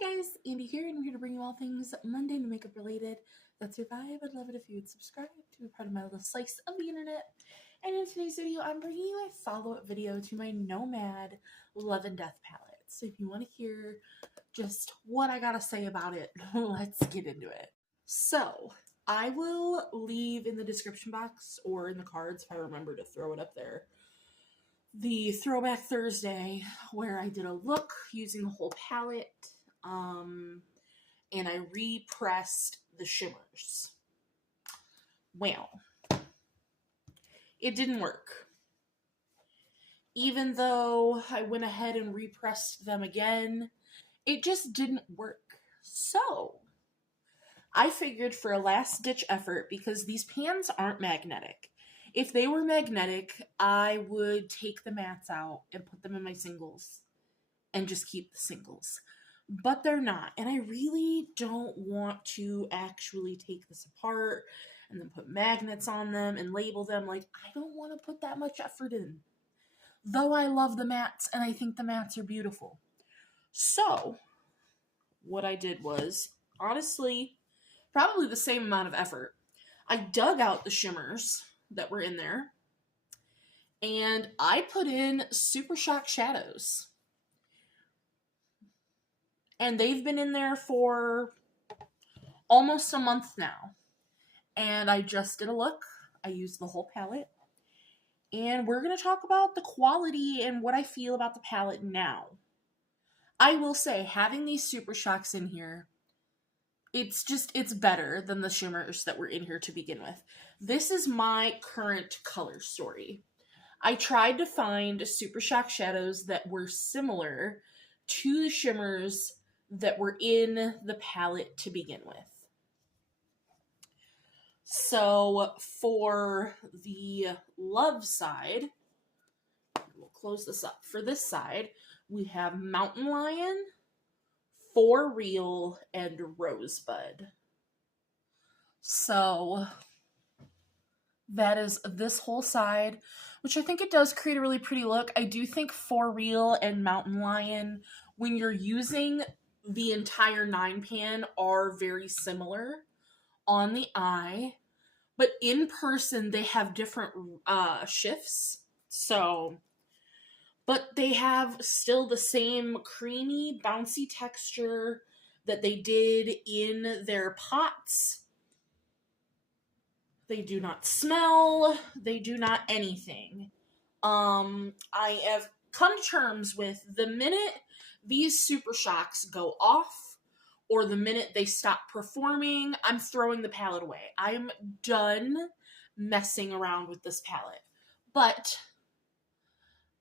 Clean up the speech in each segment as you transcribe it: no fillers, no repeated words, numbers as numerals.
Hi guys, Andy here, and I'm here to bring you all things mundane makeup related that survive. I'd love it if you would subscribe to be part of my little slice of the internet. And in today's video, I'm bringing you a follow-up video to my Nomad Love and Death palette. So if you want to hear just what I gotta say about it, let's get into it. So I will leave in the description box or in the cards if I remember to throw it up there, the Throwback Thursday where I did a look using the whole palette. And I repressed the shimmers. Well, it didn't work. Even though I went ahead and repressed them again, it just didn't work. So, I figured for a last-ditch effort, because these pans aren't magnetic. If they were magnetic, I would take the mattes out and put them in my singles and just keep the singles. But they're not, and I really don't want to actually take this apart and then put magnets on them and label them. Like, I don't want to put that much effort in. Though I love the mattes, and I think the mattes are beautiful. So, what I did was, honestly, probably the same amount of effort. I dug out the shimmers that were in there, and I put in Super Shock shadows. And they've been in there for almost a month now. And I just did a look. I used the whole palette. And we're going to talk about the quality and what I feel about the palette now. I will say, having these Super Shocks in here, it's better than the shimmers that were in here to begin with. This is my current color story. I tried to find Super Shock shadows that were similar to the shimmers that were in the palette to begin with. So for the love side, we'll close this up. For this side, we have Mountain Lion, For Real, and Rosebud. So that is this whole side, which I think it does create a really pretty look. I do think For Real and Mountain Lion, when you're using the entire 9 pan, are very similar on the eye, but in person they have different shifts. So, but they have still the same creamy, bouncy texture that they did in their pots. They do not smell. They do not anything. I have come to terms with the minute these Super Shocks go off, or the minute they stop performing, I'm throwing the palette away. I'm done messing around with this palette. But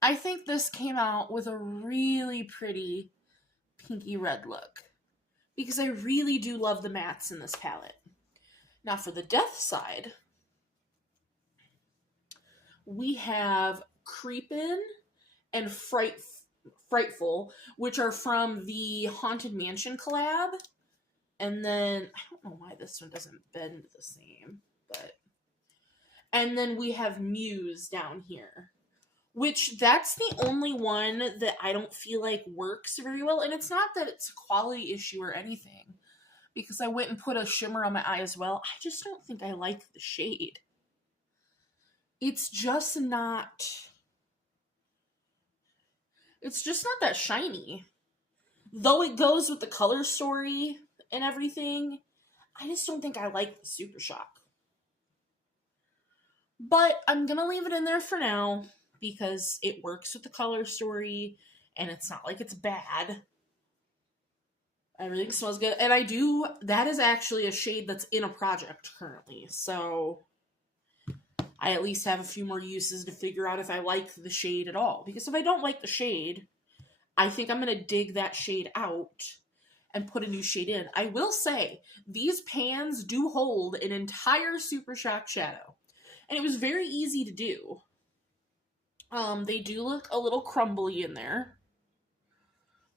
I think this came out with a really pretty pinky red look, because I really do love the mattes in this palette. Now for the Death side, we have Creepin' and Frightful, which are from the Haunted Mansion collab. And then, I don't know why this one doesn't bend the same, but... And then we have Muse down here, which that's the only one that I don't feel like works very well. And it's not that it's a quality issue or anything, because I went and put a shimmer on my eye as well. I just don't think I like the shade. It's just not that shiny. Though it goes with the color story and everything, I just don't think I like the Super Shock. But I'm gonna leave it in there for now, because it works with the color story, and it's not like it's bad. Everything smells good. And that is actually a shade that's in a project currently. So I at least have a few more uses to figure out if I like the shade at all. Because if I don't like the shade, I think I'm going to dig that shade out and put a new shade in. I will say, these pans do hold an entire Super Shock shadow. And it was very easy to do. They do look a little crumbly in there.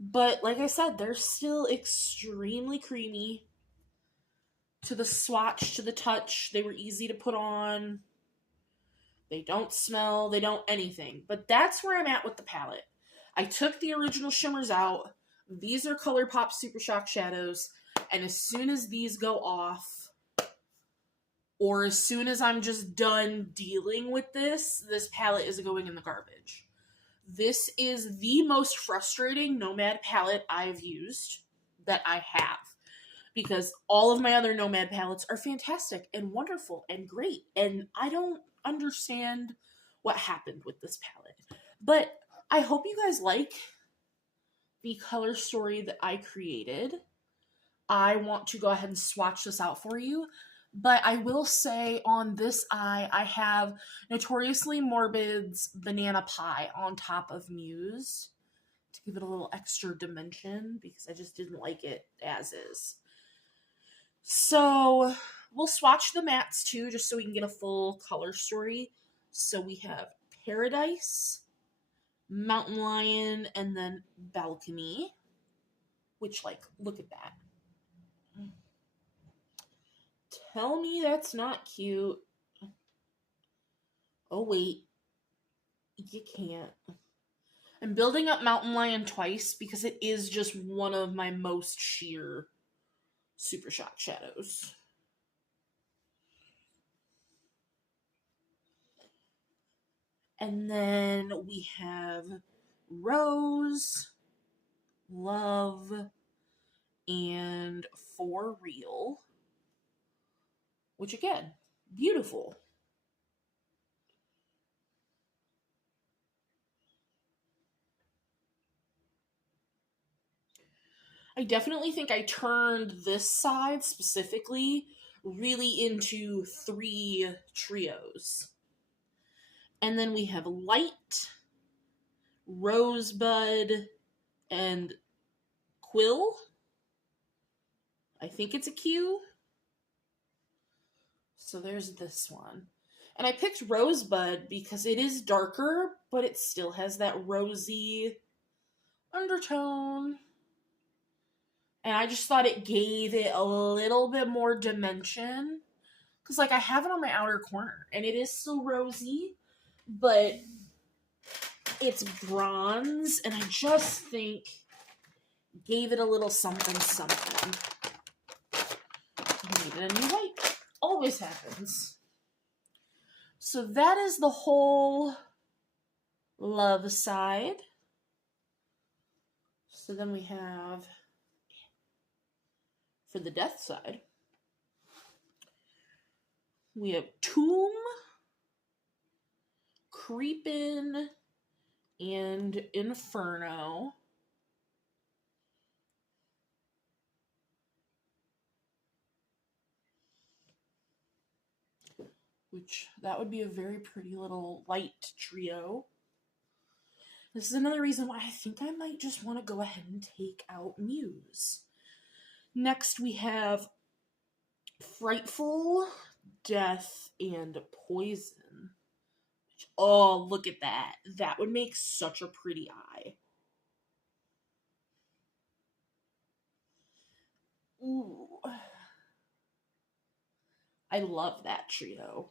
But, like I said, they're still extremely creamy. To the swatch, to the touch, they were easy to put on. They don't smell, they don't anything. But that's where I'm at with the palette. I took the original shimmers out, These are ColourPop Super Shock shadows, and as soon as these go off, or as soon as I'm just done dealing with this palette is going in the garbage. This is the most frustrating Nomad palette I've used that I have, because all of my other Nomad palettes are fantastic and wonderful and great, and I don't understand what happened with this palette. But I hope you guys like the color story that I created. I want to go ahead and swatch this out for you, but I will say on this eye, I have Notoriously Morbid's Banana Pie on top of Muse to give it a little extra dimension, because I just didn't like it as is. So we'll swatch the mattes too, just so we can get a full color story. So we have Paradise, Mountain Lion, and then Balcony, which, like, look at that. Tell me that's not cute. Oh, wait. You can't. I'm building up Mountain Lion twice because it is just one of my most sheer Super Shock shadows. And then we have Rose, Love, and For Real, which, again, beautiful. I definitely think I turned this side specifically really into 3 trios. And then we have Light, Rosebud, and Quill. I think it's a Q. So there's this one. And I picked Rosebud because it is darker, but it still has that rosy undertone. And I just thought it gave it a little bit more dimension. Because, like, I have it on my outer corner, and it is still rosy, but it's bronze, and I just think gave it a little something something. I needed a new light. Always happens. So that is the whole Love side. So then we have, for the Death side, we have Tomb, Creepin', and Inferno. Which, that would be a very pretty little light trio. This is another reason why I think I might just want to go ahead and take out Muse. Next we have Frightful, Death, and Poison. Oh, look at that. That would make such a pretty eye. Ooh. I love that trio.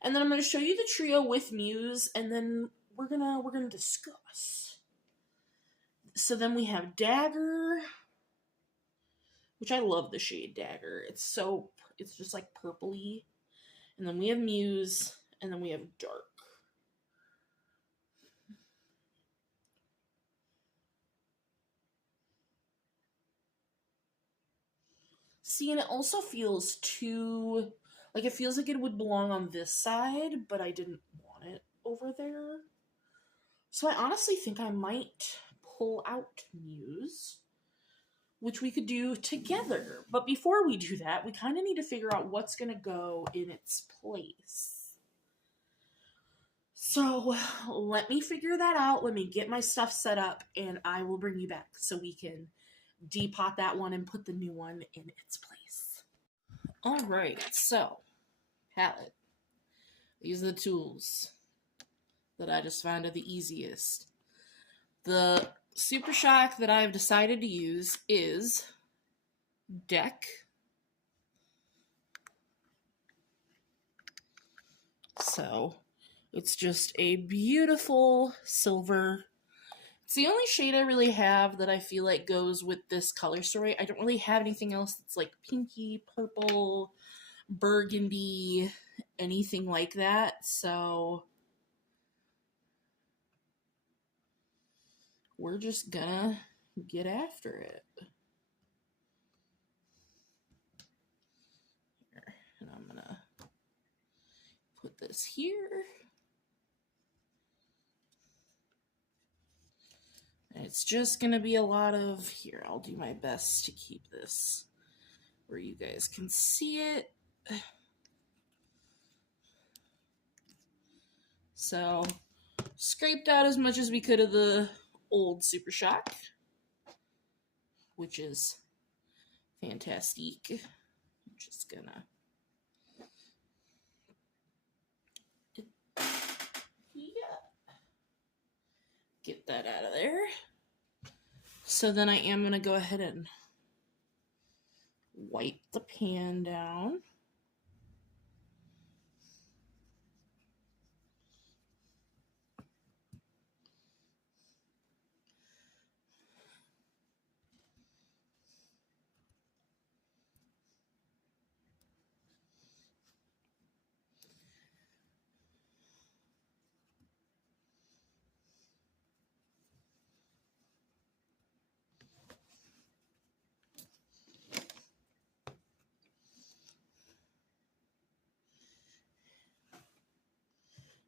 And then I'm going to show you the trio with Muse, and then we're gonna discuss. So then we have Dagger, which I love the shade Dagger. It's just like purpley. And then we have Muse, and then we have Dark. See, and it also feels too, like, it feels like it would belong on this side, but I didn't want it over there. So I honestly think I might pull out Muse, which we could do together. But before we do that, we kind of need to figure out what's going to go in its place. So let me figure that out. Let me get my stuff set up, and I will bring you back so we can depot that one and put the new one in its place. All right, so palette. These are the tools that I just found are the easiest. The Super Shock that I've decided to use is Deck. So it's just a beautiful silver. It's the only shade I really have that I feel like goes with this color story. I don't really have anything else that's like pinky, purple, burgundy, anything like that. So we're just gonna get after it. Here, and I'm gonna put this here. And it's just gonna be a lot of, here, I'll do my best to keep this where you guys can see it. So, scraped out as much as we could of the old Super Shock, which is fantastic. I'm just gonna get that out of there. So then I am gonna go ahead and wipe the pan down.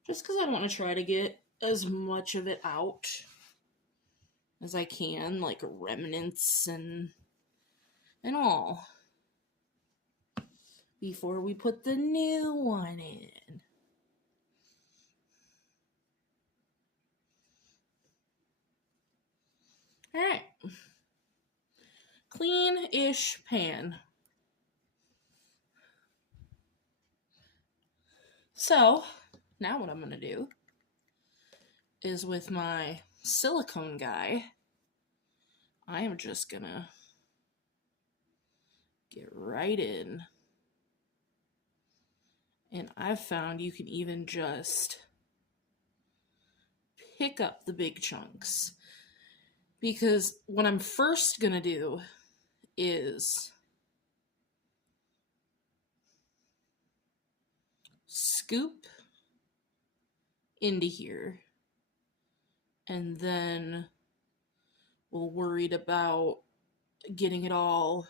Just because I want to try to get as much of it out as I can, like remnants and all, before we put the new one in. Alright. Clean-ish pan. So, now what I'm going to do is with my silicone guy, I am just going to get right in. And I've found you can even just pick up the big chunks. Because what I'm first going to do is scoop into here, and then we're worried about getting it all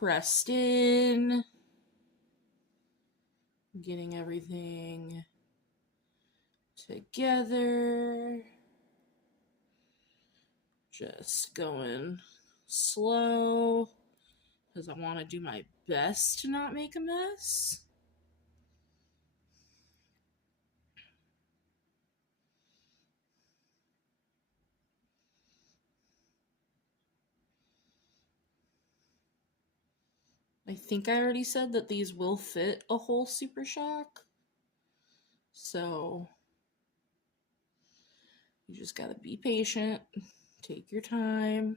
pressed in, getting everything together, just going slow because I want to do my best to not make a mess. I think I already said that these will fit a whole Super Shock. So you just gotta be patient, take your time.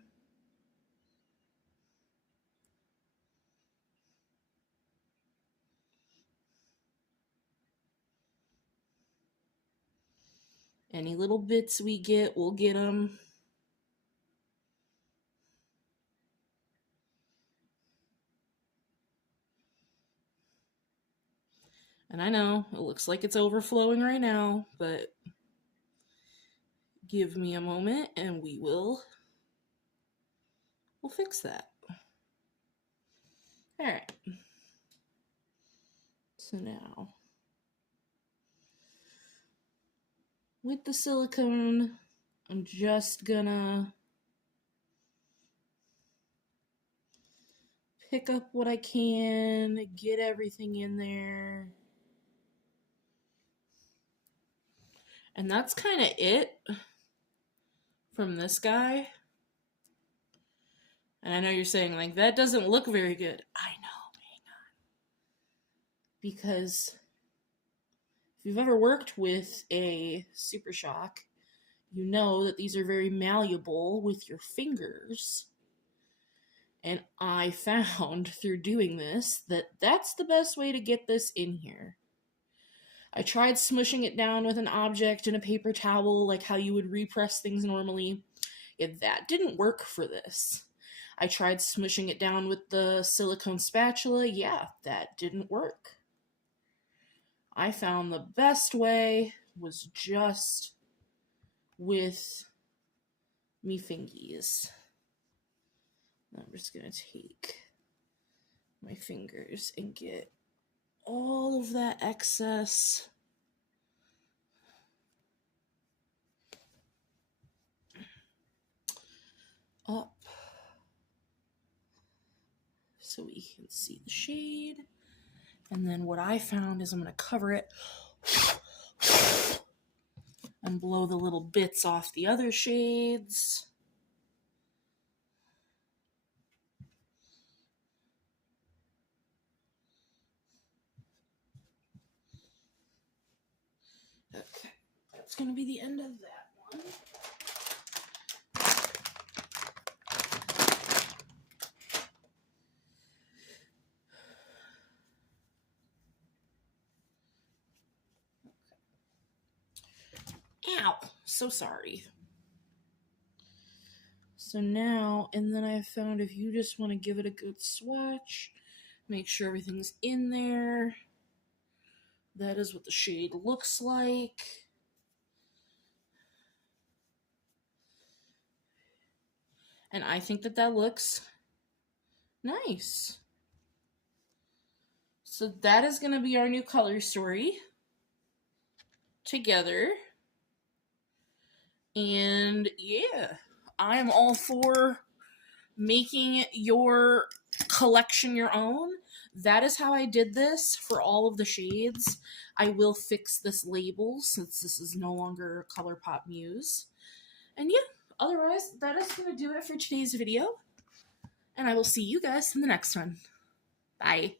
Any little bits we get, we'll get them. And I know it looks like it's overflowing right now, but give me a moment and we'll fix that. All right. So now, with the silicone, I'm just gonna pick up what I can, get everything in there. And that's kind of it from this guy. And I know you're saying, like, that doesn't look very good. I know, hang on. Because if you've ever worked with a Super Shock, you know that these are very malleable with your fingers. And I found through doing this that that's the best way to get this in here. I tried smushing it down with an object and a paper towel, like how you would repress things normally. Yeah, that didn't work for this. I tried smushing it down with the silicone spatula. Yeah, that didn't work. I found the best way was just with me fingies. I'm just gonna take my fingers and get all of that excess up so we can see the shade. And then what I found is I'm going to cover it and blow the little bits off the other shades. Okay, that's going to be the end of that one. Ow, so sorry. So now, and then I found if you just want to give it a good swatch, make sure everything's in there. That is what the shade looks like. And I think that that looks nice. So that is going to be our new color story together. And yeah, I am all for making your collection your own. That is how I did this for all of the shades. I will fix this label since this is no longer ColourPop Muse. And yeah, otherwise, that is going to do it for today's video. And I will see you guys in the next one. Bye.